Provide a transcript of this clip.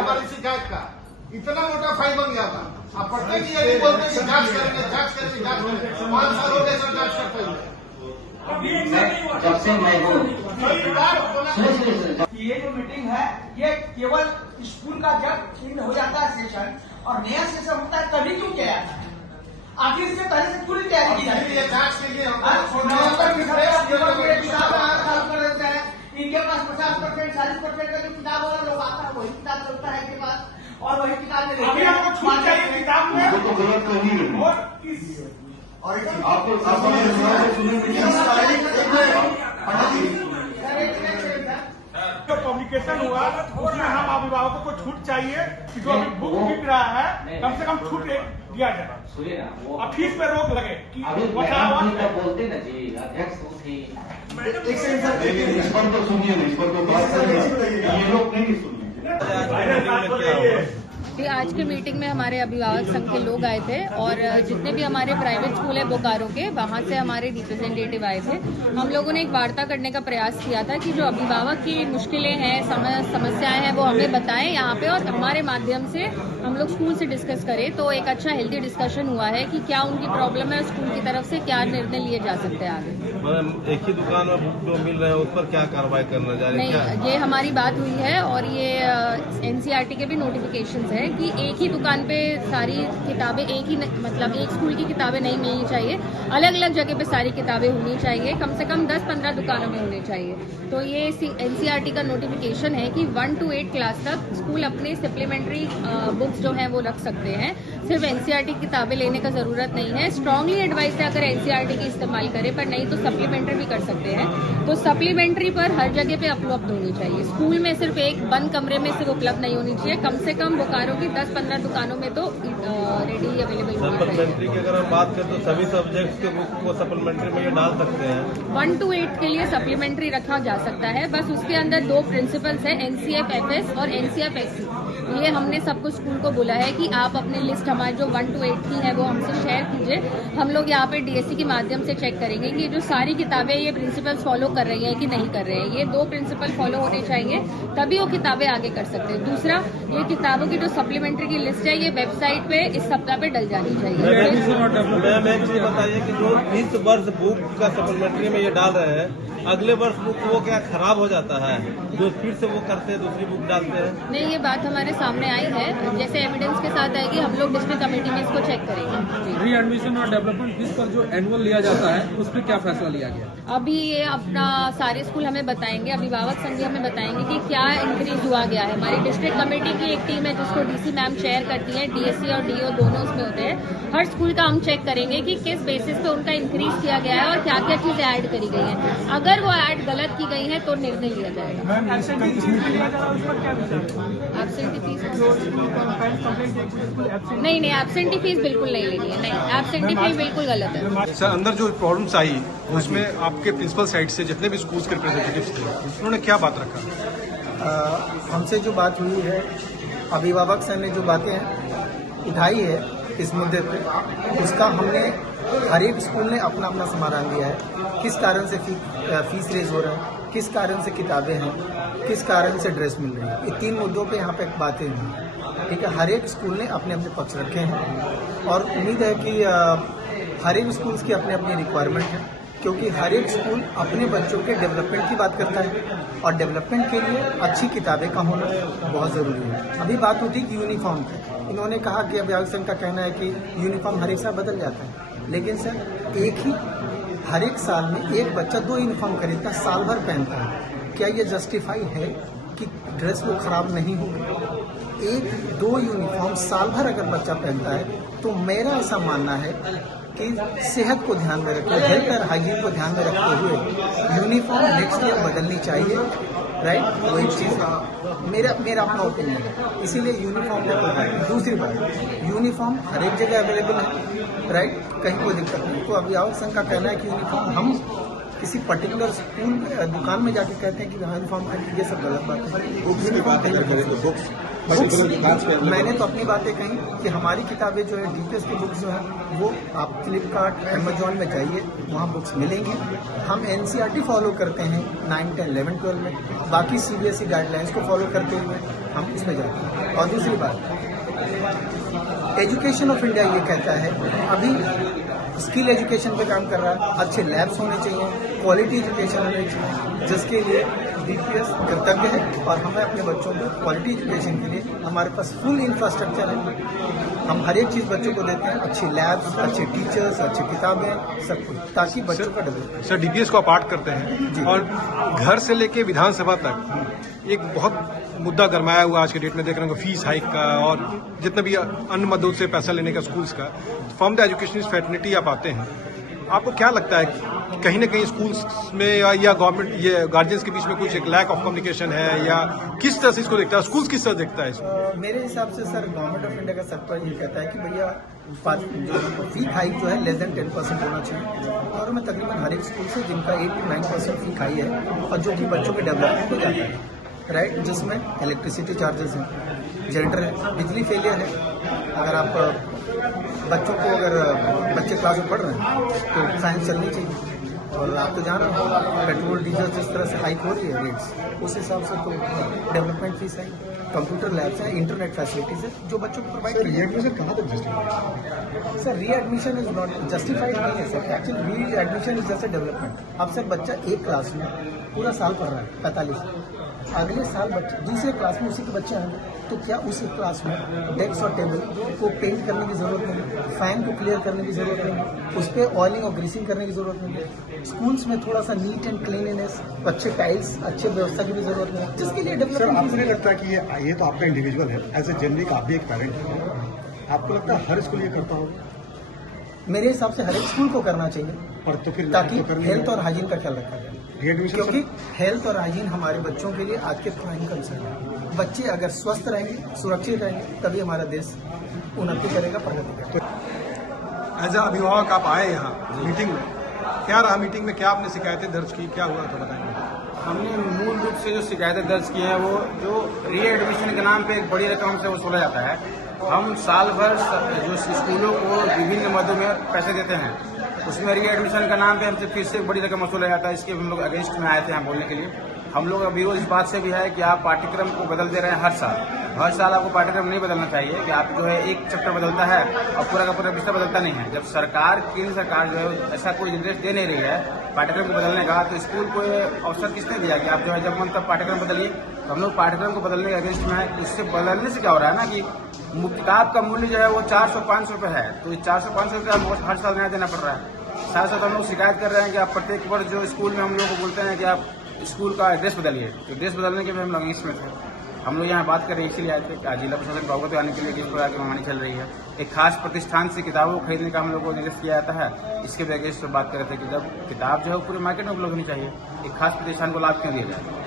हमारी शिकायत का, इतना मोटा फाइल बन गया था। अब पटना की ये बोलते हैं कि जांच करेंगे, जांच करेंगे, जांच करेंगे। 5 साल हो गए सर जांच करते हुए। जब से मैं ये जो मीटिंग है ये केवल स्कूल का जब एंड हो जाता है सेशन और नया सेशन होता है तभी क्यों किया जाता है? आखिर इससे पहले से पूरी तैयारी की जाती है। जांच के लिए इनके पास 50%, 40% का जो किताब वाला लोग आता है वही किताब चलता है इनके पास और वही किताब में अभी आपको छूट चाहिए किताब में और इस आपको जो पब्लिकेशन हुआ उसमें हम अभिभावकों को छूट चाहिए कि जो अभी बुक बिक रहा है कम से कम छूट दिया जाए। सुनिए ना, वो अब फीस पे रोक लगे कि अभी बोलते ना जी, अध्यक्ष थे। इस पर तो सुनिए ना, इस पर तो बात करिए, ये लोग नहीं सुनिए। आज के मीटिंग में हमारे अभिभावक संघ के लोग आए थे और जितने भी हमारे प्राइवेट स्कूल है बोकारो के, वहाँ से हमारे रिप्रेजेंटेटिव आए थे। हम लोगों ने एक वार्ता करने का प्रयास किया था कि जो अभिभावक की मुश्किलें हैं, समस्याएं हैं, वो हमें बताएं यहाँ पे और हमारे माध्यम से हम लोग स्कूल से डिस्कस करें। तो एक अच्छा हेल्दी डिस्कशन हुआ है कि क्या उनकी प्रॉब्लम है, स्कूल की तरफ से क्या निर्णय लिए जा सकते हैं आगे। एक ही दुकान में बुक जो मिल रहे हैं उस पर क्या कार्रवाई करना जा रही है? नहीं, ये हमारी बात हुई है और ये NCERT के भी नोटिफिकेशन है कि एक ही दुकान पे सारी किताबें मतलब एक स्कूल की किताबें नहीं मिलनी चाहिए, अलग अलग जगह पे सारी किताबें होनी चाहिए, कम से कम 10-15 दुकानों में होनी चाहिए। तो ये NCERT का नोटिफिकेशन है कि 1 to 8 क्लास तक स्कूल अपने सप्लीमेंट्री बुक्स जो हैं वो रख सकते हैं। सिर्फ NCERT किताबें लेने का जरूरत नहीं है। स्ट्रांगली एडवाइस है अगर NCERT की इस्तेमाल करें, पर नहीं तो सप्लीमेंट्री भी कर सकते हैं। तो सप्लीमेंट्री पर हर जगह पे उपलब्ध होनी चाहिए। स्कूल में सिर्फ एक बंद कमरे में सिर्फ उपलब्ध नहीं होनी चाहिए, कम से कम बोकारो की 10-15 दुकानों में तो रेडी अवेलेबल होनी चाहिए। सप्लीमेंट्री की अगर हम बात करें तो सभी सब्जेक्ट्स के बुक को सप्लीमेंट्री में ये डाल सकते हैं। 1 to 8 के लिए सप्लीमेंट्री रखा जा सकता है, बस उसके अंदर 2 प्रिंसिपल्स है, NCF-FS और NCF-XC। ये हमने सबको स्कूल को बोला है कि आप अपनी लिस्ट हमारी जो 1 to 8 की है वो हमसे शेयर कीजिए। हम लोग यहाँ पे DSC के माध्यम से चेक करेंगे कि जो सारी किताबें ये प्रिंसिपल्स फॉलो कर रही हैं कि नहीं कर रहे हैं। ये 2 प्रिंसिपल फॉलो होने चाहिए, तभी वो किताबें आगे कर सकते हैं। दूसरा, ये किताबों की जो सप्लीमेंट्री की लिस्ट है ये वेबसाइट पे इस सप्ताह पे डल जानी चाहिए। मैम एक चीज बताइए कि जो इस वर्ष बुक का सप्लीमेंट्री में ये डाल रहे हैं, अगले वर्ष बुक वो क्या खराब हो जाता है जो फिर से वो करते हैं, दूसरी बुक डालते हैं? नहीं, ये बात हमारे सामने आई है, जैसे एविडेंस के साथ आएगी हम लोग डिस्ट्रिक्ट कमेटी में इसको चेक करेंगे। री एडमिशन और डेवलपमेंट फीस पर जो एनुअल लिया जाता है उस पर क्या फैसला लिया गया? अभी ये अपना सारे स्कूल हमें बताएंगे, अभिभावक संघ हमें बताएंगे कि क्या इंक्रीज हुआ गया है। हमारी डिस्ट्रिक्ट कमेटी की एक टीम है जिसको DC मैम चेयर करती है, DSC और DO दोनों उसमें होते हैं। हर स्कूल का हम चेक करेंगे कि किस बेसिस पे उनका इंक्रीज किया गया है और क्या क्या चीजें ऐड करी गई हैं। अगर वो ऐड गलत की गई है तो निर्णय लिया जाएगा। एब्सेंटी फीस नहीं, एब्सेंटी फीस बिल्कुल नहीं लेनी है। नहीं, एब्सेंटी फीस बिल्कुल गलत है। सर, अंदर जो प्रॉब्लम्स आई उसमें आपके प्रिंसिपल साइड से जितने भी स्कूल्स के रिप्रेजेंटेटिव्स थे उन्होंने क्या बात रखा? हमसे जो बात हुई है, अभिभावक संघ ने जो बातें उठाई है इस मुद्दे पे, उसका हमने हर एक स्कूल ने अपना अपना समाधान दिया है। किस कारण से फीस रेज हो रहा है, किस कारण से किताबें हैं, किस कारण से ड्रेस मिल रही है, ये 3 मुद्दों पे यहाँ पे बातें हुई। ठीक है, हर एक स्कूल ने अपने अपने पक्ष रखे हैं और उम्मीद है कि हर एक स्कूल्स की अपनी अपनी रिक्वायरमेंट है, क्योंकि हर एक स्कूल अपने बच्चों के डेवलपमेंट की बात करता है और डेवलपमेंट के लिए अच्छी किताबें का होना बहुत ज़रूरी है। अभी बात होती कि यूनिफॉर्म की, इन्होंने कहा कि अभिभावक संघ का कहना है कि यूनिफॉर्म हर एक साल बदल जाता है, लेकिन सर हर एक साल में एक बच्चा 2 यूनिफॉर्म खरीदता, साल भर पहनता है। क्या ये जस्टिफाई है कि ड्रेस वो खराब नहीं होगी? 1-2 यूनिफॉर्म साल भर अगर बच्चा पहनता है तो मेरा ऐसा मानना है कि सेहत को ध्यान में रखते हुए, हेल्थ और हाइजीन को ध्यान में रखते हुए यूनिफॉर्म नेक्स्ट ईयर बदलनी चाहिए। राइट, वो एक चीज़ है, मेरा अपना ओपिनियन है, इसीलिए यूनिफॉर्म पे कोई बात। दूसरी बात, यूनिफॉर्म हर एक जगह अवेलेबल है, राइट, कहीं कोई दिक्कत नहीं। तो अभिभावक संघ का कहना है कि यूनिफॉर्म हम किसी पर्टिकुलर स्कूल दुकान में जाके कहते हैं कि यूनिफॉर्म खरीदिए, ये सब गलत बात है। मैंने तो अपनी बातें कही कि हमारी किताबें जो है डीपीएस की बुक्स जो है वो आप फ्लिपकार्ट अमेजोन में जाइए, वहाँ बुक्स मिलेंगी। हम एनसीईआरटी फॉलो करते हैं 9, 10, 11, 12 में, बाकी सीबीएसई गाइडलाइंस को फॉलो करते हुए हम उसमें जाते हैं। और दूसरी बात, एजुकेशन ऑफ इंडिया ये कहता है अभी स्किल एजुकेशन पे काम कर रहा है, अच्छे लैब्स होने चाहिए, क्वालिटी एजुकेशन होनी चाहिए, जिसके लिए डीपीएस कर्तव्य है। और हमें अपने बच्चों को क्वालिटी एजुकेशन के लिए हमारे पास फुल इंफ्रास्ट्रक्चर है, हम हर एक चीज़ बच्चों को देते हैं, अच्छी लैब्स, अच्छे टीचर्स, अच्छी किताबें, सब कुछ, ताकि बच्चों का डेवलपमेंट। सर डीपीएस को अपार्ट करते हैं और घर से लेके विधानसभा तक एक बहुत मुद्दा गरमाया हुआ आज के डेट में देख रहे हैं, फीस हाइक का और जितना भी अन्य मदों से पैसा लेने का स्कूल्स का। फ्रॉम द एजुकेशनिस्ट फैटर्निटी आप आते हैं, आपको क्या लगता है कि कहीं ना कहीं स्कूल्स में या गवर्नमेंट ये गार्जियंस के बीच में कुछ एक लैक ऑफ कम्युनिकेशन है, या किस तरह से इसको देखता है, स्कूल्स किस तरह देखता है इसको? मेरे हिसाब से सर गवर्नमेंट ऑफ इंडिया का सर्कुलर ये कहता है कि भैया फी हाइक जो है लेस देन 10% होना चाहिए, और मैं तकरीबन हर एक स्कूल से जिनका 8 to 9% फी हाई है और जो कि बच्चों के डेवलपमेंट हो जाता है, राइट, जिसमें इलेक्ट्रिसिटी चार्जेस हैं, जेंडर है, बिजली फेलियर है। अगर आप बच्चों को अगर बच्चे क्लास में पढ़ रहे हैं तो साइंस चलनी चाहिए, और आप तो जान रहे हो पेट्रोल डीजल जिस तरह से हाइक हो रही है रेट्स, उस हिसाब से तो डेवलपमेंट फीस है, कंप्यूटर लैब्स है, इंटरनेट फैसिलिटीज है जो बच्चों को प्रोवाइड करिए। रीएडमिशन कहाँ तक justified? Sir readmission is not justified नहीं है sir, actually readmission is just development. अब सर बच्चा एक क्लास में पूरा साल पढ़ रहा है 45, अगले साल बच्चे दूसरे क्लास में उसी के बच्चे आएंगे, तो क्या उसी क्लास में डेस्क और टेबल को पेंट करने की जरूरत नहीं, फैन को क्लियर करने की जरूरत नहीं, उस पर ऑयलिंग और ग्रीसिंग करने की जरूरत नहीं है। स्कूल्स में थोड़ा सा नीट एंड क्लीनलीनेस, अच्छे टाइल्स, अच्छे व्यवस्था की भी जरूरत नहीं है, जिसके लिए सर आपको नहीं लगता कि ये तो आपका इंडिविजुअल है, एज ए जेनरिक आप भी एक पेरेंट है, आपको लगता है हर स्कूल ये करता होगा? मेरे हिसाब से हर एक स्कूल को करना चाहिए, और तो फिर ताकि हेल्थ और हाइजीन का ख्याल रखा जाए, क्योंकि हेल्थ और हाइजीन हमारे बच्चों के लिए आज के प्राइम कंसर्न है। बच्चे अगर स्वस्थ रहेंगे, सुरक्षित रहेंगे, तभी हमारा देश उन्नति करेगा, प्रगति करेगा। एज ए अभिभावक आप आए यहाँ मीटिंग में, क्या रहा मीटिंग में, क्या आपने शिकायतें दर्ज की, क्या हुआ तो बताएंगे? हमने मूल रूप से जो शिकायतें दर्ज की हैं वो जो रीएडमिशन के नाम पे एक बड़ी रकम से वसूला जाता है। हम साल भर जो स्कूलों को विभिन्न मदों में पैसे देते हैं, उसमें रीएडमिशन का नाम पे हमसे फिर से बड़ी रकम वसूला जाता है। इसके हम लोग अगेंस्ट में आए थे यहाँ बोलने के लिए। हम लोग अभी इस बात से भी है कि आप पाठ्यक्रम को बदल दे रहे हैं हर साल आपको पाठ्यक्रम नहीं बदलना चाहिए कि आप जो है एक चैप्टर बदलता है और पूरा का पूरा विषय बदलता नहीं है। जब सरकार केंद्र सरकार जो है ऐसा कोई निर्देश दे नहीं रही है पाठ्यक्रम को बदलने का, तो स्कूल को अवसर किसने दिया कि आप जो है जब मन तब पाठ्यक्रम बदलिए। तो हम लोग पाठ्यक्रम को बदलने के अगेंस्ट में है। उससे बदलने से क्या हो रहा है ना कि किताब का मूल्य जो है वो 400-500 रुपये है, तो 400-500 रुपये हर साल नया देना पड़ रहा है। साथ साथ हम लोग शिकायत कर रहे हैं कि आप प्रत्येक वर्ष जो स्कूल में हम लोग को बोलते हैं कि आप स्कूल का एड्रेस बदलिए, तो एड्रेस बदलने के भी हम लोग इसमें थे। हम लोग यहाँ बात कर रहे हैं इसीलिए आए थे कि जिला प्रशासन को अवगत आने के लिए किस प्रकार की मनमानी चल रही है। एक खास प्रतिष्ठान से किताबों को खरीदने का हम लोग को निर्देश किया जाता है। इसके भी अगेंस्ट बात कर रहे थे कि जब किताब जो है पूरे मार्केट में उपलब्ध होनी चाहिए, एक खास प्रतिष्ठान को लाभ क्यों दिया जाए।